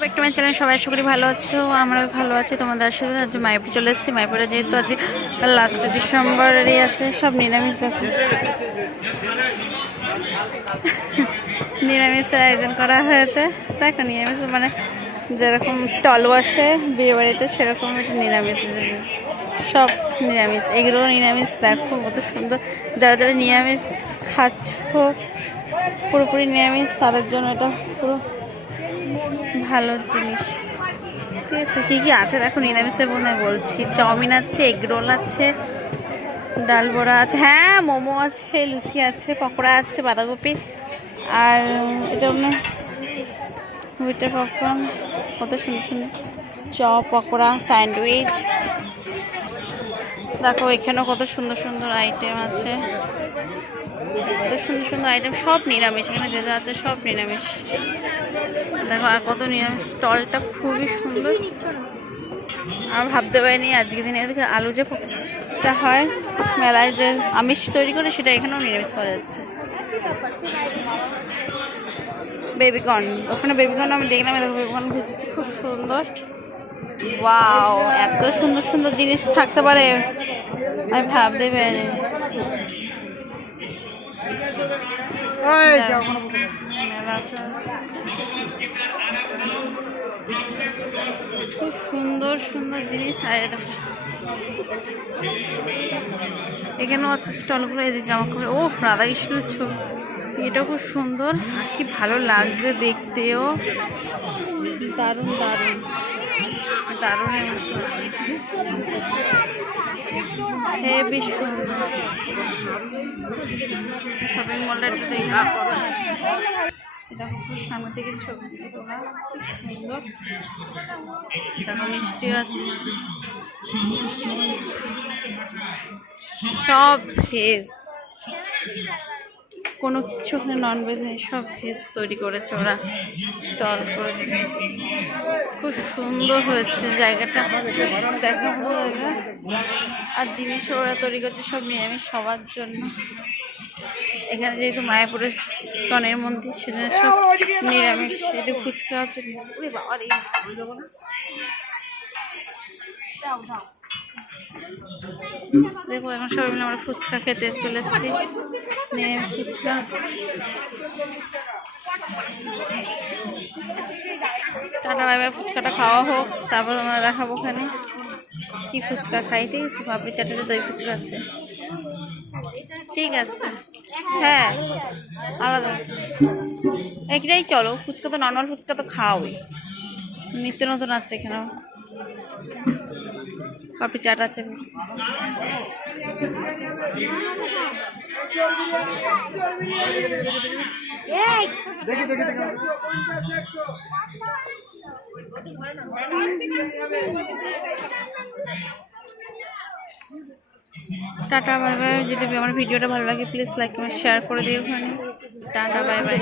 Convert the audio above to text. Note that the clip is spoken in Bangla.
Back to my channel. সবাই আশা করি ভালো আছো, আমরা ভালো আছি তোমাদের আশীর্বাদ। আজ মায়াপুরে চলে এসেছি। মায়াপুরে যেহেতু আজ লাস্ট ডিসেম্বরেরই আছে, সব নিরামিষ নিরামিষের আয়োজন করা হয়েছে। দেখো নিরামিষ মানে যেরকম স্টল বসে বিয়ে বাড়িতে সেরকম একটা নিরামিষ, সব নিরামিষ, এগুলো নিরামিষ। দেখো কত সুন্দর। যারা যারা নিরামিষ খাচ্ছ, পুরোপুরি নিরামিষ, তাদের জন্য এটা পুরো ভালো জিনিস। ঠিক আছে, কী কী আছে দেখো নিরামিষের মধ্যে বলছি। চাউমিন আছে, এগ রোল আছে, ডাল বড়া আছে, হ্যাঁ মোমো আছে, লুচি আছে, পকোড়া আছে, বাঁধাকপি, আর এটা মিটার পপকর্ন, কত সুন্দর সুন্দর চপ, পকোড়া, স্যান্ডউইচ। দেখো এখানেও কত সুন্দর সুন্দর আইটেম আছে, কত সুন্দর সুন্দর আইটেম, সব নিরামিষ। এখানে যে যা আছে সব নিরামিষ। দেখো আর কত নিরামিষ। স্টলটা খুবই সুন্দর। আমি ভাবতে পারিনি আজকে দিনে আলু যে টা হয় মেলায়, যে আমিষ তৈরি করে, সেটা এখানেও নিরামিষ পাওয়া যাচ্ছে। বেবিকর্ন, ওখানে বেবিকর্ন আমি দেখলাম, বেবিকর্ন ভেজেছি, খুব সুন্দর। ওয়াও, এত সুন্দর সুন্দর জিনিস থাকতে পারে আমি ভাবতে পারিনি। খুব সুন্দর সুন্দর জিনিস। আর এখানেও আছে স্টলগুলো, এই যে জামা কাপড়। ও রাধাকৃষ্ণের ছবি, এটা খুব সুন্দর, কি ভালো লাগছে দেখতেও। দারুণ দারুণ দারুণ, হেবি সুন্দর। শপিং মলটা একটু দেখলাম, দেখো খুব সামনে থেকে ছবি তোলা, খুব সুন্দর। দেখো মিষ্টি আছে, সব ভেজ, কোনো কিছু ওখানে ননভেজ নেই, সব ভেজ তৈরি করেছে ওরা, স্টল করেছে। খুব সুন্দর হয়েছে জায়গাটা, দেখাবো জায়গা। আর জিনিস ওরা তৈরি করছে সব নিরামিষ সবার জন্য। এখানে যেহেতু মায়াপুরের স্তনের মন্দির, সেজন্য সব নিরামিষ। এতে ফুচকা হচ্ছে, বাবা রে, দেখো এখন সবাই মিলে আমরা ফুচকা খেতে চলে এসেছি। Phuchka, tata bye bye. ফুচকাটা খাওয়া হোক, তারপর আমরা দেখাবো ওখানে কি ফুচকা খাই। ঠিক আছে, পাপড়ি চাটের দই ফুচকা আছে। ঠিক আছে, হ্যাঁ আলাদা একটাই চলো। ফুচকা তো নর্মাল ফুচকা তো খাওয়াই, নিত্য নতুন আছে এখানেও, পাপড়ি চাট আছে। Tata bye by. যদি আমার ভিডিওটা ভালো লাগে প্লিজ লাইক কমেন্ট শেয়ার করে দিও ওখানে। Tata bye by.